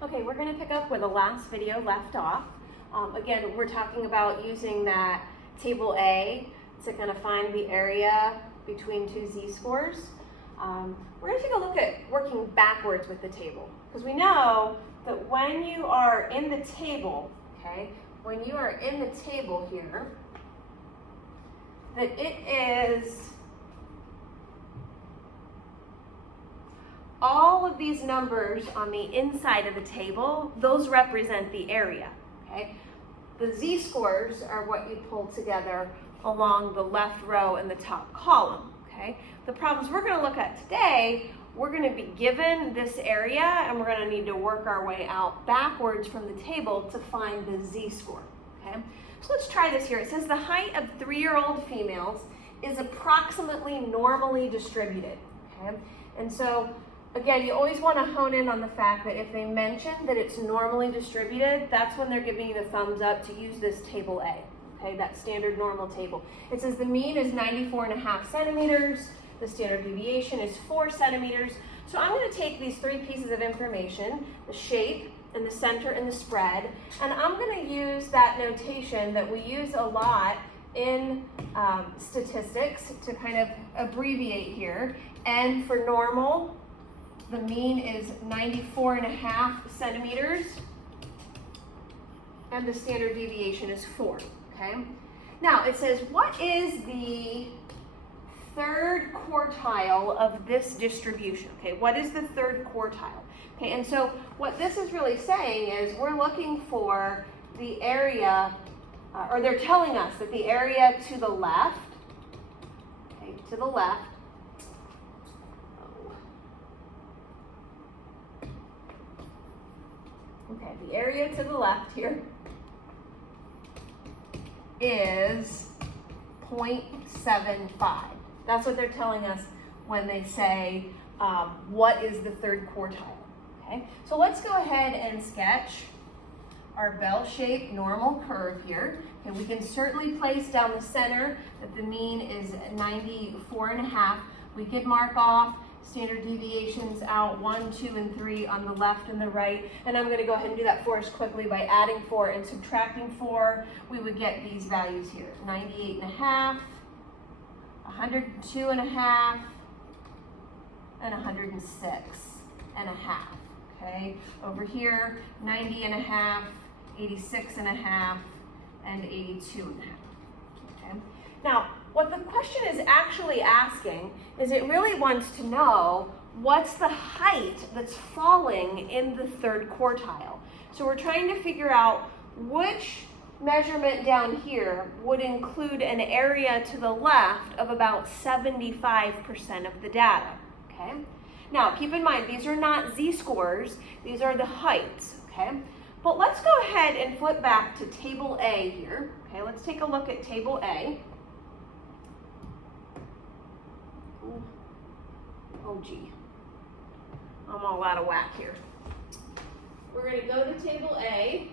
Okay, we're going to pick up where the last video left off. Again, we're talking about using that table A to kind of find the area between two z-scores. We're going to take a look at working backwards with the table, because we know that when you are in the table, okay, when you are in the table here, that it is all of these numbers on the inside of the table, those represent the area, okay? The z-scores are what you pull together along the left row and the top column, okay? The problems we're gonna look at today, we're gonna be given this area and we're gonna need to work our way out backwards from the table to find the z-score, okay? So let's try this here. It says the height of 3-year-old females is approximately normally distributed, okay? And so, again, you always want to hone in on the fact that if they mention that it's normally distributed, that's when they're giving you the thumbs up to use this table A, okay, that standard normal table. It says the mean is 94.5 centimeters, the standard deviation is 4 centimeters. So I'm going to take these three pieces of information, the shape and the center and the spread, and I'm going to use that notation that we use a lot in statistics to kind of abbreviate here. N for normal, the mean is 94.5 centimeters, and the standard deviation is 4, okay? Now, it says, what is the third quartile of this distribution, okay? What is the third quartile? Okay, and so what this is really saying is we're looking for the area, or they're telling us that the area to the left, okay, to the left, okay, the area to the left here is 0.75. That's what they're telling us when they say, what is the third quartile, okay? So let's go ahead and sketch our bell-shaped normal curve here. Okay, we can certainly place down the center that the mean is 94.5. We could mark off standard deviations out 1, 2, and 3 on the left and the right. And I'm going to go ahead and do that for us quickly by adding 4 and subtracting 4. We would get these values here, 98.5, 102.5, and 106.5. Okay, over here, 90.5, 86.5, and 82.5. Okay. Now, what the question is actually asking is it really wants to know what's the height that's falling in the third quartile. So we're trying to figure out which measurement down here would include an area to the left of about 75% of the data, okay? Now, keep in mind, these are not z-scores, these are the heights, okay? But let's go ahead and flip back to table A here, okay? Let's take a look at table A. Oh gee, I'm all out of whack here. We're going to go to table A,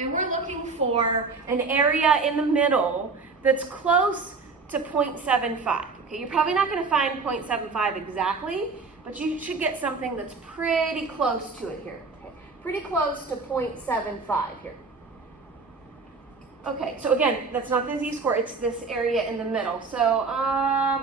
and we're looking for an area in the middle that's close to 0.75. Okay, you're probably not going to find 0.75 exactly, but you should get something that's pretty close to it here. Okay, pretty close to 0.75 here. Okay, so again, that's not the z-score, it's this area in the middle. So,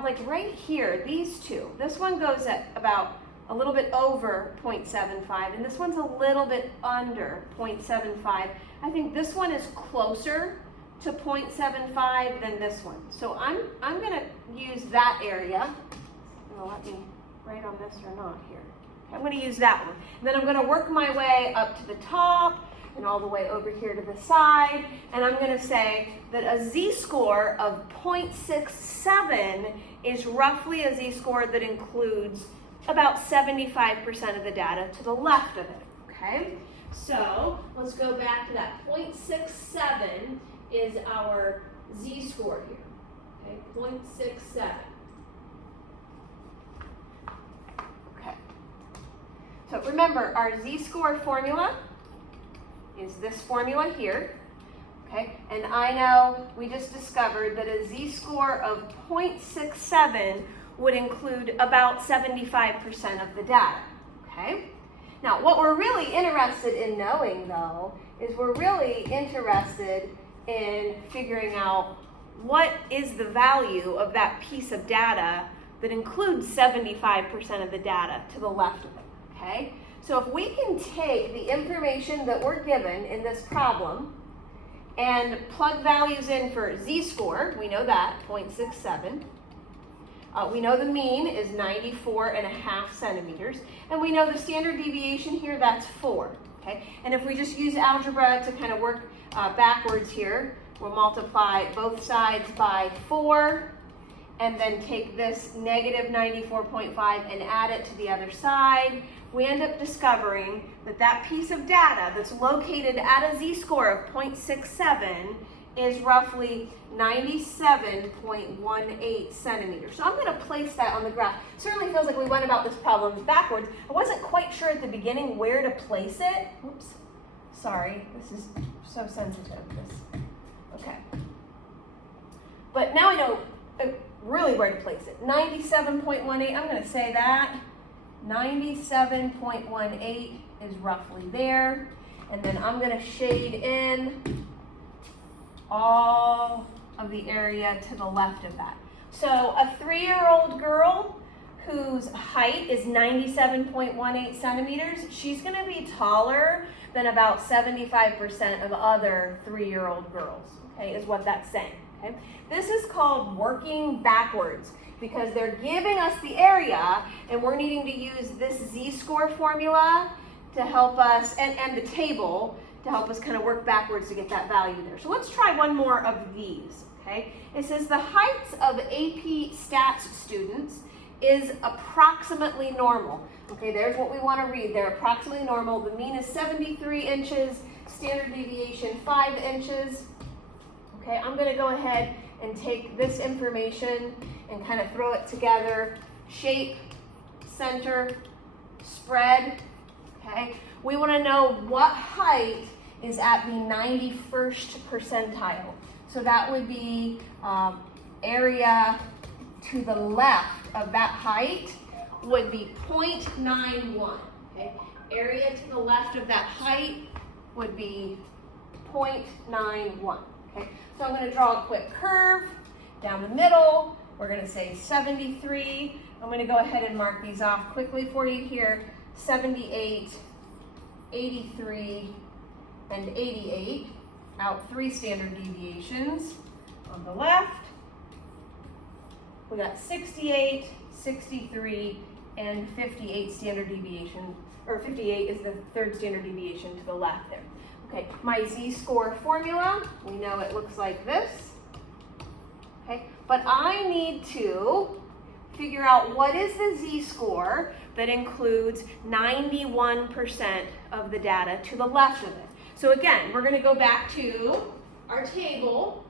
like right here, these two, this one goes at about a little bit over 0.75, and this one's a little bit under 0.75. I think this one is closer to 0.75 than this one. So I'm going to use that area. It's going to let me write on this or not here. Okay, I'm going to use that one. And then I'm going to work my way up to the top and all the way over here to the side. And I'm going to say that a z-score of 0.67 is roughly a z-score that includes about 75% of the data to the left of it, okay? So let's go back to that. 0.67 is our z-score here, okay? 0.67. Okay. So remember, our z-score formula is this formula here, okay? And I know we just discovered that a z-score of 0.67 would include about 75% of the data, okay? Now, what we're really interested in knowing, though, is we're really interested in figuring out what is the value of that piece of data that includes 75% of the data to the left of it, okay? So if we can take the information that we're given in this problem and plug values in for z-score, we know that, 0.67. We know the mean is 94.5 centimeters, and we know the standard deviation here, that's 4, okay? And if we just use algebra to kind of work backwards here, we'll multiply both sides by 4, and then take this negative 94.5 and add it to the other side. We end up discovering that that piece of data that's located at a z-score of 0.67 is roughly 97.18 centimeters. So I'm going to place that on the graph. Certainly feels like we went about this problem backwards. I wasn't quite sure at the beginning where to place it. Oops, sorry, this is so sensitive. Okay. But now I know really where to place it. 97.18, I'm going to say that. 97.18 is roughly there. And then I'm going to shade in all of the area to the left of that. So a 3-year-old girl whose height is 97.18 centimeters, she's going to be taller than about 75% of other 3-year-old girls, okay, is what that's saying, okay? This is called working backwards because they're giving us the area and we're needing to use this z-score formula to help us, and the table to help us kind of work backwards to get that value there. So let's try one more of these, okay? It says the heights of AP Stats students is approximately normal. Okay, there's what we want to read. They're approximately normal. The mean is 73 inches, standard deviation 5 inches. Okay, I'm going to go ahead and take this information and kind of throw it together. Shape, center, spread. Okay, we want to know what height is at the 91st percentile. So that would be area to the left of that height would be 0.91. Okay, area to the left of that height would be 0.91. Okay, so I'm going to draw a quick curve down the middle. We're going to say 73. I'm going to go ahead and mark these off quickly for you here. 78, 83, and 88. Out 3 standard deviations. On the left, we got 68, 63, and 58 standard deviation, or 58 is the 3rd standard deviation to the left there. Okay, my z-score formula, we know it looks like this. Okay, but I need to figure out what is the z-score that includes 91% of the data to the left of it. So again, we're going to go back to our table.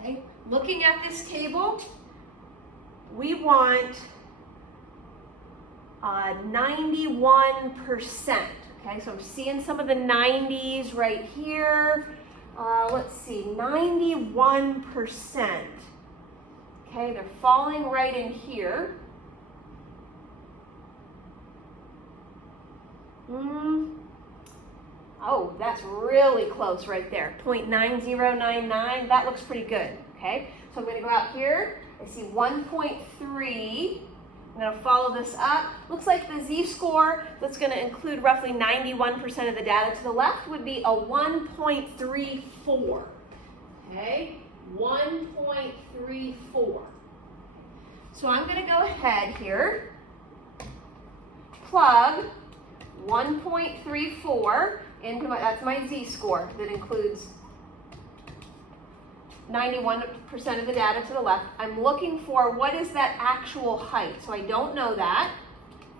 Okay, looking at this table, we want 91%. Okay, so I'm seeing some of the 90s right here. Let's see, 91%. Okay, they're falling right in here. Oh, that's really close right there. 0.9099, that looks pretty good, okay? So I'm gonna go out here, I see 1.3. I'm gonna follow this up. Looks like the z-score that's gonna include roughly 91% of the data to the left would be a 1.34, okay? 1.34. So I'm gonna go ahead here, plug 1.34 into that's my z-score that includes 91% of the data to the left. I'm looking for what is that actual height. So I don't know that.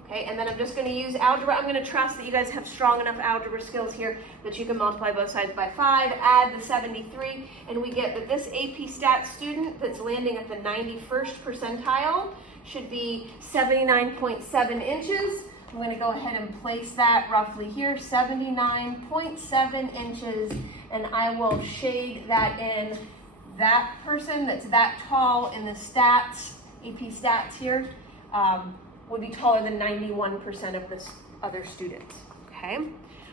Okay, and then I'm just going to use algebra. I'm going to trust that you guys have strong enough algebra skills here that you can multiply both sides by 5, add the 73, and we get that this AP Stats student that's landing at the 91st percentile should be 79.7 inches. I'm going to go ahead and place that roughly here, 79.7 inches, and I will shade that in. That person that's that tall in the stats, AP Stats here, would be taller than 91% of the other students, okay?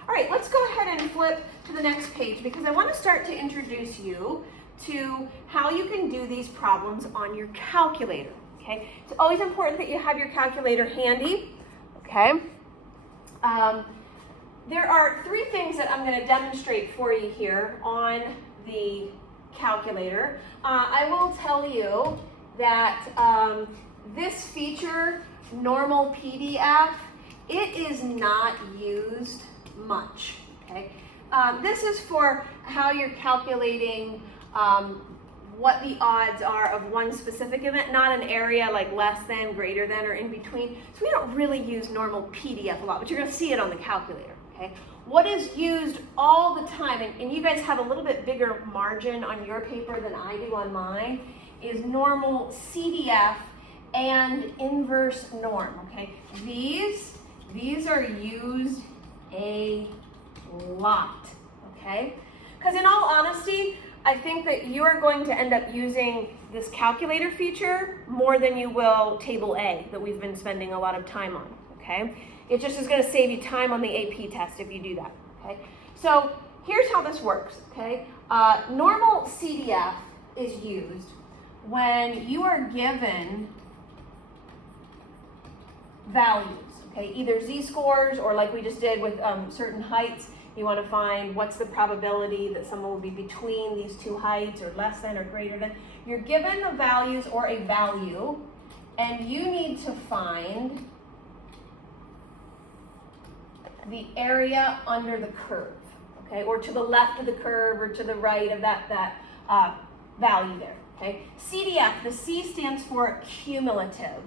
All right, let's go ahead and flip to the next page because I want to start to introduce you to how you can do these problems on your calculator, okay? It's always important that you have your calculator handy, okay? There are 3 things that I'm going to demonstrate for you here on the calculator. I will tell you that this feature, Normalcdf, it is not used much, okay? This is for how you're calculating what the odds are of one specific event, not an area like less than, greater than, or in between. So we don't really use Normalcdf a lot, but you're going to see it on the calculator, okay? What is used all the time, and you guys have a little bit bigger margin on your paper than I do on mine, is Normalcdf and InvNorm, okay? These are used a lot, okay? Because in all honesty, I think that you are going to end up using this calculator feature more than you will table A that we've been spending a lot of time on, okay? It just is going to save you time on the AP test if you do that, okay? So here's how this works, okay? Normalcdf is used when you are given values, okay? Either z-scores or like we just did with certain heights, you want to find what's the probability that someone will be between these 2 heights or less than or greater than. You're given the values or a value and you need to find the area under the curve, okay? Or to the left of the curve or to the right of that value there, okay? CDF, the C stands for cumulative.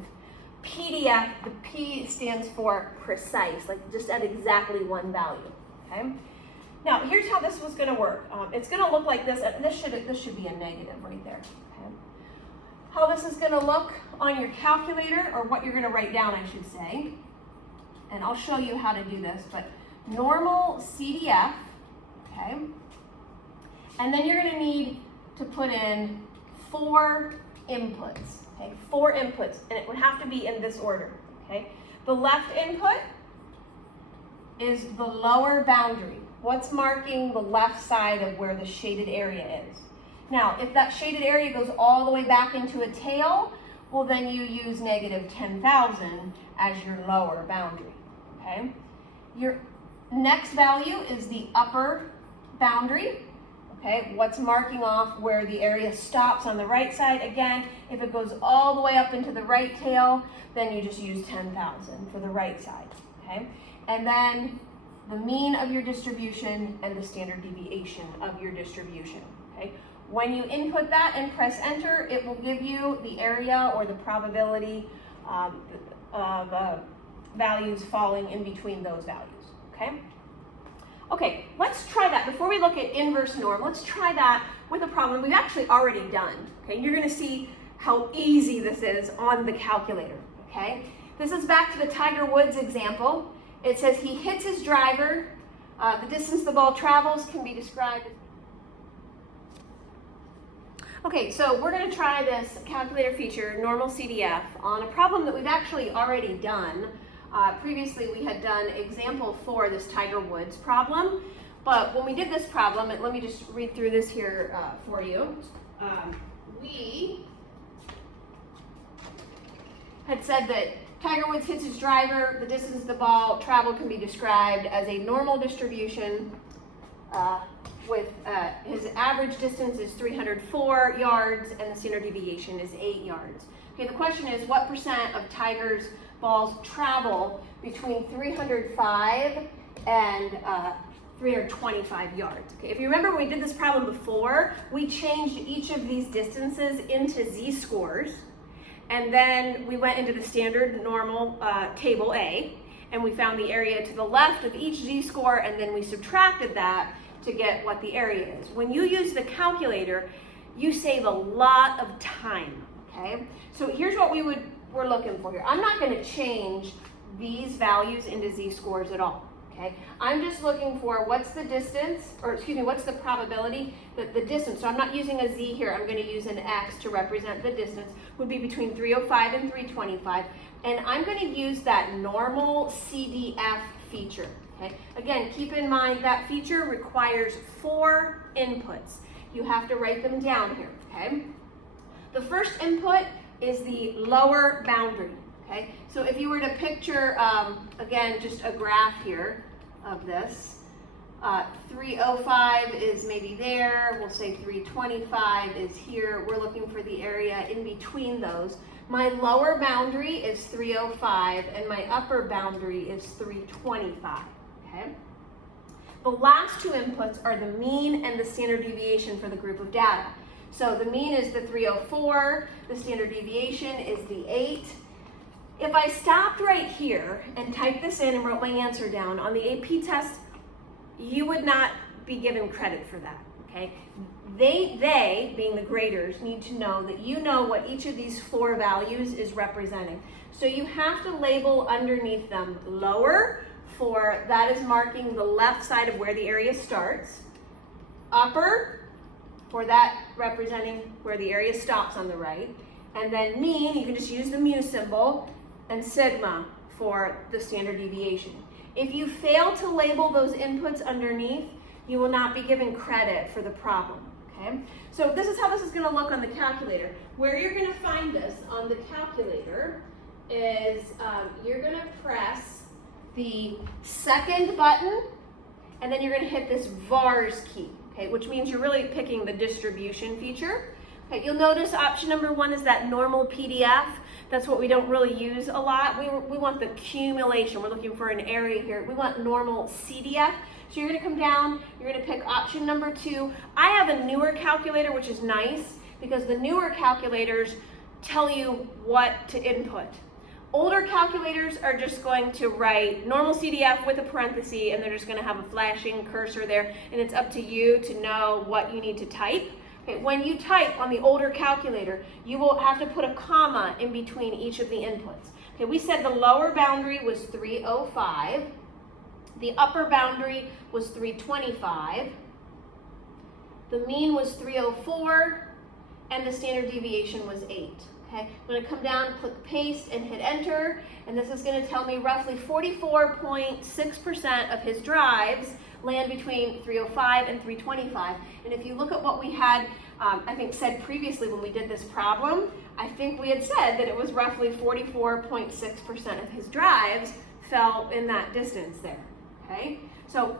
PDF, the P stands for precise, like just at exactly one value, okay? Now, here's how this was going to work. It's going to look like this. This should be a negative right there, okay? How this is going to look on your calculator, or what you're going to write down, I should say, and I'll show you how to do this, but Normalcdf, okay? And then you're going to need to put in 4 inputs. Okay, 4 inputs, and it would have to be in this order, okay? The left input is the lower boundary. What's marking the left side of where the shaded area is? Now, if that shaded area goes all the way back into a tail, well, then you use negative 10,000 as your lower boundary, okay? Your next value is the upper boundary. Okay, what's marking off where the area stops on the right side? Again, if it goes all the way up into the right tail, then you just use 10,000 for the right side, okay? And then the mean of your distribution and the standard deviation of your distribution, okay? When you input that and press enter, it will give you the area or the probability of values falling in between those values, okay? Okay, let's try that. Before we look at InvNorm, let's try that with a problem we've actually already done. Okay, you're going to see how easy this is on the calculator. Okay, this is back to the Tiger Woods example. It says he hits his driver. The distance the ball travels can be described as... Okay, so we're going to try this calculator feature, Normalcdf, on a problem that we've actually already done. Previously, we had done example 4, this Tiger Woods problem. But when we did this problem, let me just read through this here for you. We had said that Tiger Woods hits his driver. The distance the ball traveled can be described as a normal distribution with his average distance is 304 yards and the standard deviation is 8 yards. Okay, the question is, what % of Tiger's balls travel between 305 and 325 yards. Okay, if you remember when we did this problem before, we changed each of these distances into z-scores, and then we went into the standard normal table A, and we found the area to the left of each z-score, and then we subtracted that to get what the area is. When you use the calculator, you save a lot of time, okay? So here's what we're looking for here. I'm not going to change these values into z-scores at all, Okay, I'm just looking for what's the distance, or excuse me, what's the probability that the distance, so I'm not using a z here, I'm going to use an x to represent the distance, would be between 305 and 325, and I'm going to use that normal CDF feature. Okay, again, keep in mind that feature requires 4 inputs. You have to write them down here, okay? The first input is the lower boundary, okay? So if you were to picture, again, just a graph here of this, 305 is maybe there, we'll say 325 is here. We're looking for the area in between those. My lower boundary is 305 and my upper boundary is 325, okay? The last 2 inputs are the mean and the standard deviation for the group of data. So the mean is the 304, the standard deviation is the 8. If I stopped right here and typed this in and wrote my answer down on the AP test, you would not be given credit for that, okay? They, being the graders, need to know that you know what each of these 4 values is representing. So you have to label underneath them lower, for that is marking the left side of where the area starts, upper, for that representing where the area stops on the right, and then mean, you can just use the mu symbol, and sigma for the standard deviation. If you fail to label those inputs underneath, you will not be given credit for the problem, okay? So this is how this is gonna look on the calculator. Where you're gonna find this on the calculator is you're gonna press the second button, and then you're gonna hit this vars key, okay, which means you're really picking the distribution feature. Okay, you'll notice option number 1 is that normal PDF. That's what we don't really use a lot. We want the accumulation. We're looking for an area here. We want normal CDF. So you're gonna come down, you're gonna pick option number 2. I have a newer calculator, which is nice because the newer calculators tell you what to input. Older calculators are just going to write normal CDF with a parenthesis, and they're just gonna have a flashing cursor there, and it's up to you to know what you need to type. Okay, when you type on the older calculator, you will have to put a comma in between each of the inputs. Okay, we said the lower boundary was 305, the upper boundary was 325, the mean was 304, and the standard deviation was 8. Okay, I'm going to come down, click paste, and hit enter, and this is going to tell me roughly 44.6% of his drives land between 305 and 325. And if you look at what we had, I think said previously when we did this problem, I think we had said that it was roughly 44.6% of his drives fell in that distance there, okay? So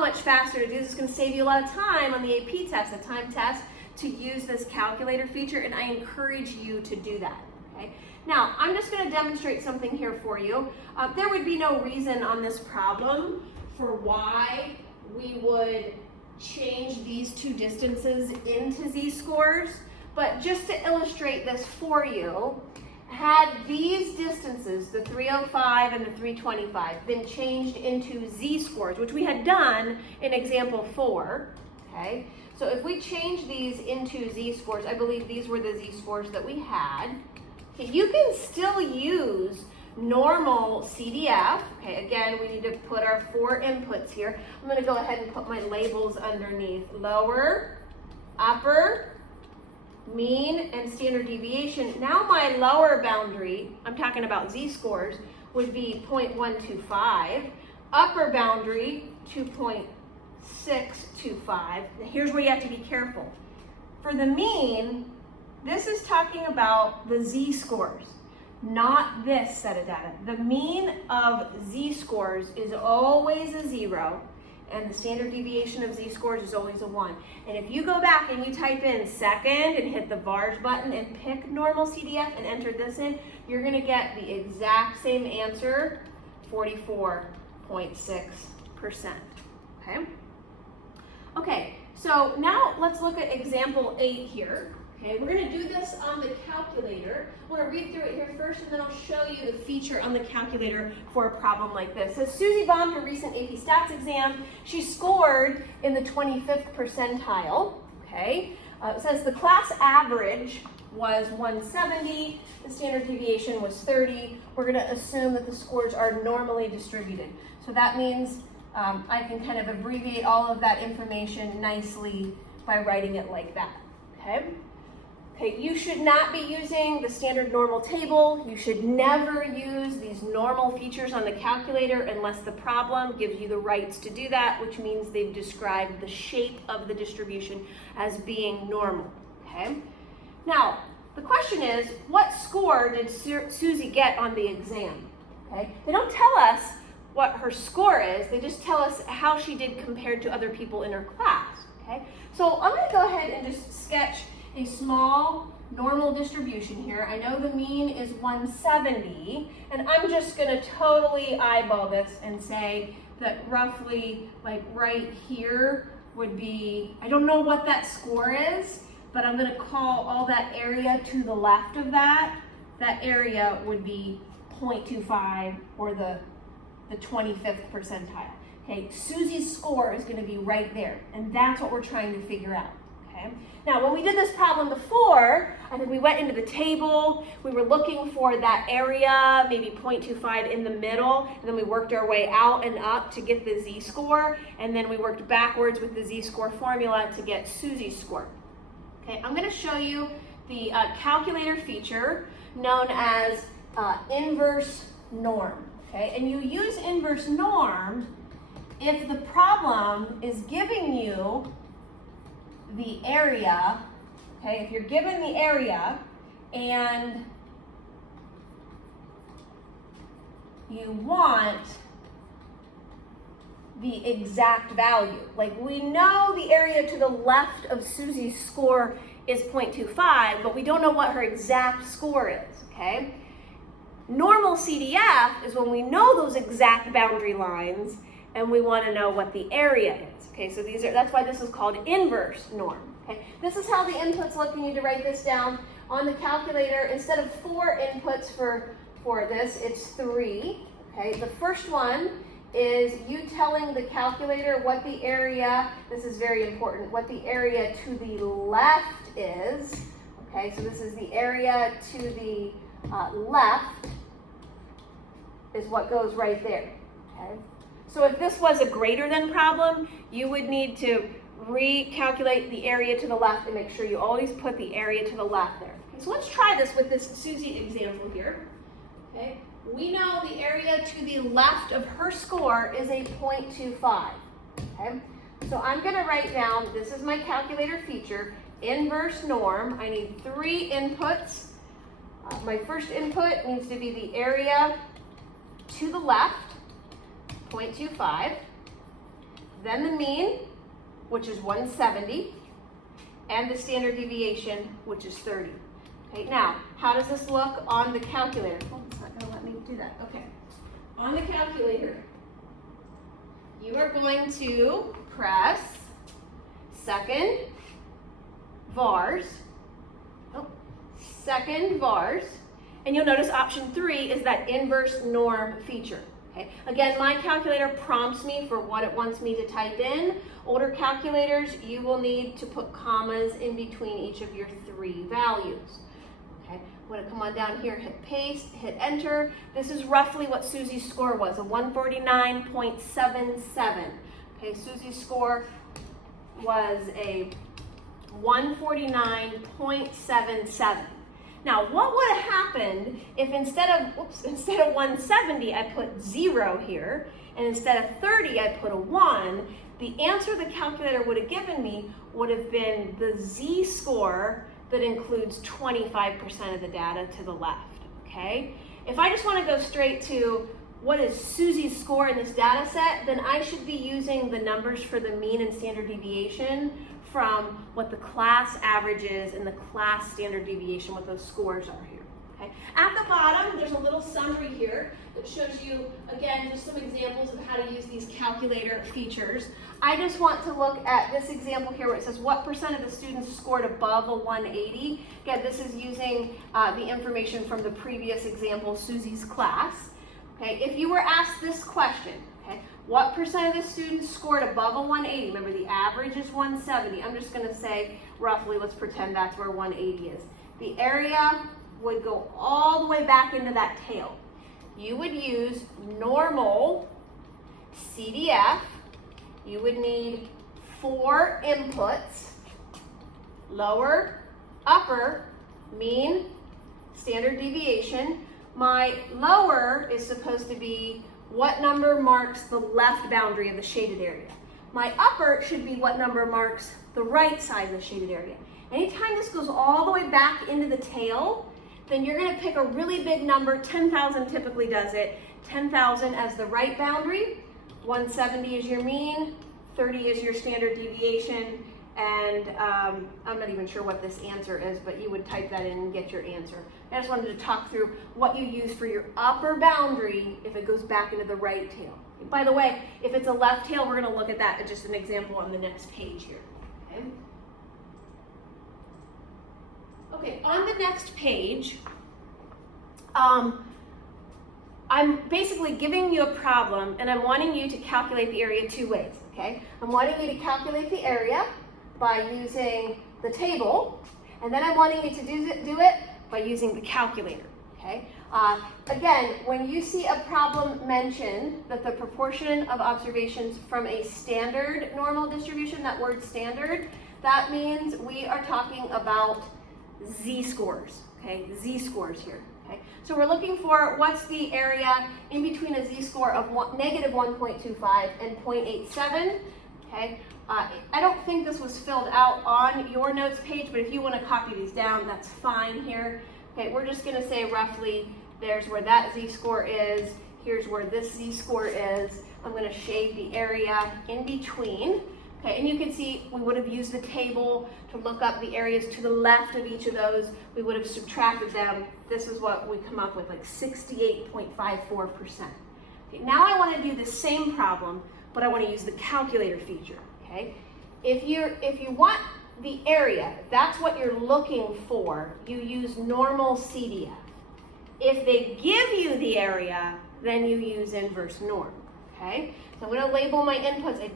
much faster to do this. Is going to save you a lot of time on the AP test, the time test, to use this calculator feature, and I encourage you to do that, okay? Now, I'm just going to demonstrate something here for you. There would be no reason on this problem for why we would change these 2 distances into z-scores, but just to illustrate this for you, had these distances, the 305 and the 325, been changed into z-scores, which we had done in example 4, okay? So if we change these into z-scores, I believe these were the z-scores that we had, okay, you can still use normal CDF. Okay, again, we need to put our 4 inputs here. I'm going to go ahead and put my labels underneath. Lower, upper, mean, and standard deviation. Now my lower boundary, I'm talking about z-scores, would be 0.125. Upper boundary, 2.625. Here's where you have to be careful. For the mean, this is talking about the z-scores, not this set of data. The mean of z-scores is always a 0, and the standard deviation of z-scores is always a 1. And if you go back and you type in second and hit the vars button and pick normal CDF and enter this in, you're going to get the exact same answer, 44.6%. Okay? Okay, so now let's look at example 8 here. Okay, we're going to do this on the calculator. I'm going to read through it here first, and then I'll show you the feature on the calculator for a problem like this. So Susie bombed her recent AP Stats exam. She scored in the 25th percentile. Okay, It says the class average was 170, the standard deviation was 30. We're going to assume that the scores are normally distributed. So that means I can kind of abbreviate all of that information nicely by writing it like that, okay? Okay, you should not be using the standard normal table. You should never use these normal features on the calculator unless the problem gives you the rights to do that, which means they've described the shape of the distribution as being normal, okay? Now, the question is, what score did Susie get on the exam, okay? They don't tell us what her score is, they just tell us how she did compared to other people in her class, okay? So I'm gonna go ahead and just sketch a small normal distribution here. I know the mean is 170, and I'm just gonna totally eyeball this and say that roughly, like right here would be, I don't know what that score is, but I'm gonna call all that area to the left of that. That area would be 0.25 or the 25th percentile. Okay, Susie's score is gonna be right there, and that's what we're trying to figure out. Okay. Now, when we did this problem before, I think we went into the table, we were looking for that area, maybe 0.25 in the middle, and then we worked our way out and up to get the z-score, and then we worked backwards with the z-score formula to get Susie's score. Okay, I'm going to show you the calculator feature known as inverse norm. Okay, and you use inverse norm if the problem is giving you the area, okay, if you're given the area and you want the exact value. Like we know the area to the left of Susie's score is 0.25, but we don't know what her exact score is, okay? Normal CDF is when we know those exact boundary lines and we want to know what the area is. Okay, so that's why this is called inverse norm. Okay, this is how the inputs look. You need to write this down on the calculator. Instead of 4 inputs for this, it's 3. Okay, the first one is you telling the calculator what the area, this is very important, what the area to the left is. Okay, so this is the area to the left is what goes right there. Okay. So if this was a greater than problem, you would need to recalculate the area to the left and make sure you always put the area to the left there. Okay, so let's try this with this Susie example here. Okay, we know the area to the left of her score is a 0.25. Okay, so I'm going to write down, this is my calculator feature, inverse norm. I need 3 inputs. My first input needs to be the area to the left, 0.25, then the mean, which is 170, and the standard deviation, which is 30. Okay, now, how does this look on the calculator? Oh, it's not going to let me do that. Okay, on the calculator, you are going to press second vars, and you'll notice option 3 is that inverse norm feature. Okay. Again, my calculator prompts me for what it wants me to type in. Older calculators, you will need to put commas in between each of your 3 values. Okay. I'm going to come on down here, hit paste, hit enter. This is roughly what Susie's score was, a 149.77. Okay, Susie's score was a 149.77. Now, what would have happened if instead of 170, I put 0 here, and instead of 30, I put a 1? The answer the calculator would have given me would have been the z-score that includes 25% of the data to the left, okay? If I just want to go straight to what is Susie's score in this data set, then I should be using the numbers for the mean and standard deviation from what the class average is and the class standard deviation, what those scores are here. Okay. At the bottom, there's a little summary here that shows you, again, just some examples of how to use these calculator features. I just want to look at this example here where it says what percent of the students scored above a 180. Again, this is using the information from the previous example, Susie's class. Okay. If you were asked this question, okay, What percent of the students scored above a 180? Remember, the average is 170. I'm just going to say roughly, let's pretend that's where 180 is. The area would go all the way back into that tail. You would use normal CDF. You would need 4 inputs: lower, upper, mean, standard deviation. My lower is supposed to be what number marks the left boundary of the shaded area. My upper should be what number marks the right side of the shaded area. Anytime this goes all the way back into the tail, then you're going to pick a really big number. 10,000 typically does it. 10,000 as the right boundary, 170 is your mean, 30 is your standard deviation, and I'm not even sure what this answer is, but you would type that in and get your answer. I just wanted to talk through what you use for your upper boundary if it goes back into the right tail. By the way, if it's a left tail, we're going to look at that as just an example on the next page here. Okay? Okay, on the next page, I'm basically giving you a problem, and I'm wanting you to calculate the area 2 ways, okay? I'm wanting you to calculate the area by using the table, and then I'm wanting you to do it by using the calculator, okay? Again, when you see a problem mention that the proportion of observations from a standard normal distribution, that word standard, that means we are talking about z-scores, okay? Z-scores here, okay? So we're looking for what's the area in between a z-score of negative 1.25 and 0.87, okay? I don't think this was filled out on your notes page, but if you want to copy these down, that's fine here. Okay, we're just going to say roughly there's where that z-score is, here's where this z-score is. I'm going to shade the area in between. Okay, and you can see we would have used the table to look up the areas to the left of each of those. We would have subtracted them. This is what we come up with, like 68.54%. Okay, now I want to do the same problem, but I want to use the calculator feature. Okay, if you want the area, that's what you're looking for, you use normal CDF. If they give you the area, then you use inverse norm. Okay, so I'm going to label my inputs. I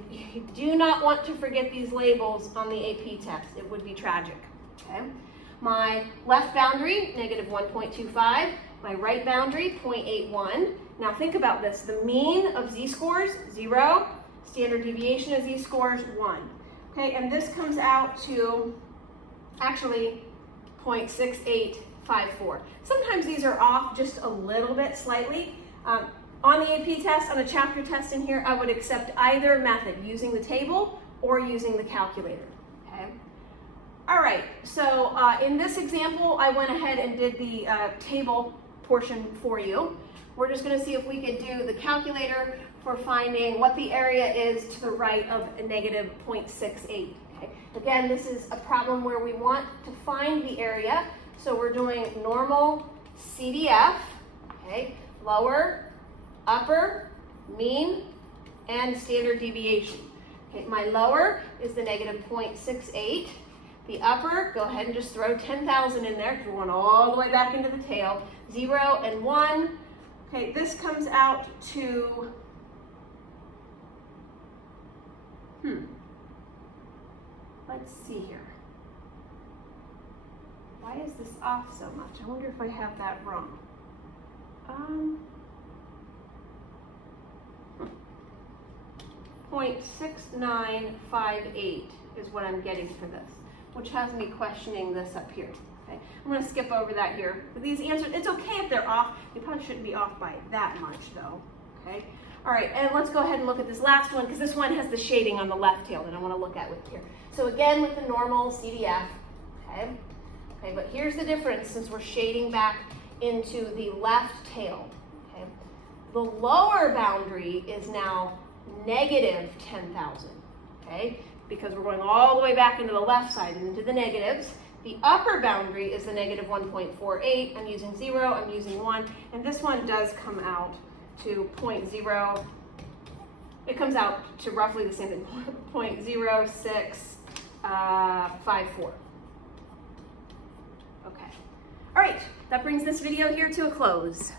do not want to forget these labels on the AP test. It would be tragic. Okay, my left boundary, negative 1.25. My right boundary, 0.81. Now think about this. The mean of z-scores, 0. Standard deviation of z-scores, 1. Okay, and this comes out to actually 0.6854. Sometimes these are off just a little bit, slightly. On the AP test, on a chapter test in here, I would accept either method, using the table or using the calculator. Okay. All right, so in this example, I went ahead and did the table portion for you. We're just going to see if we could do the calculator for finding what the area is to the right of a negative 0.68. Okay. Again, this is a problem where we want to find the area, so we're doing normal CDF, okay, lower, upper, mean, and standard deviation. Okay, my lower is the negative 0.68. The upper, go ahead and just throw 10,000 in there, going all the way back into the tail. 0 and 1. Okay, this comes out to, let's see here. Why is this off so much? I wonder if I have that wrong. 0.6958 is what I'm getting for this, which has me questioning this up here. Okay, I'm going to skip over that here. But these answers, it's okay if they're off. They probably shouldn't be off by that much though. Okay. All right, and let's go ahead and look at this last one because this one has the shading on the left tail that I want to look at with here. So again, with the normal CDF. Okay. Okay, but here's the difference since we're shading back into the left tail. Okay. The lower boundary is now negative 10,000. Okay, because we're going all the way back into the left side and into the negatives. The upper boundary is the negative 1.48. I'm using 0, I'm using 1, and this one does come out to 0.0. It comes out to roughly the same thing, 0.0654. Okay. All right, that brings this video here to a close.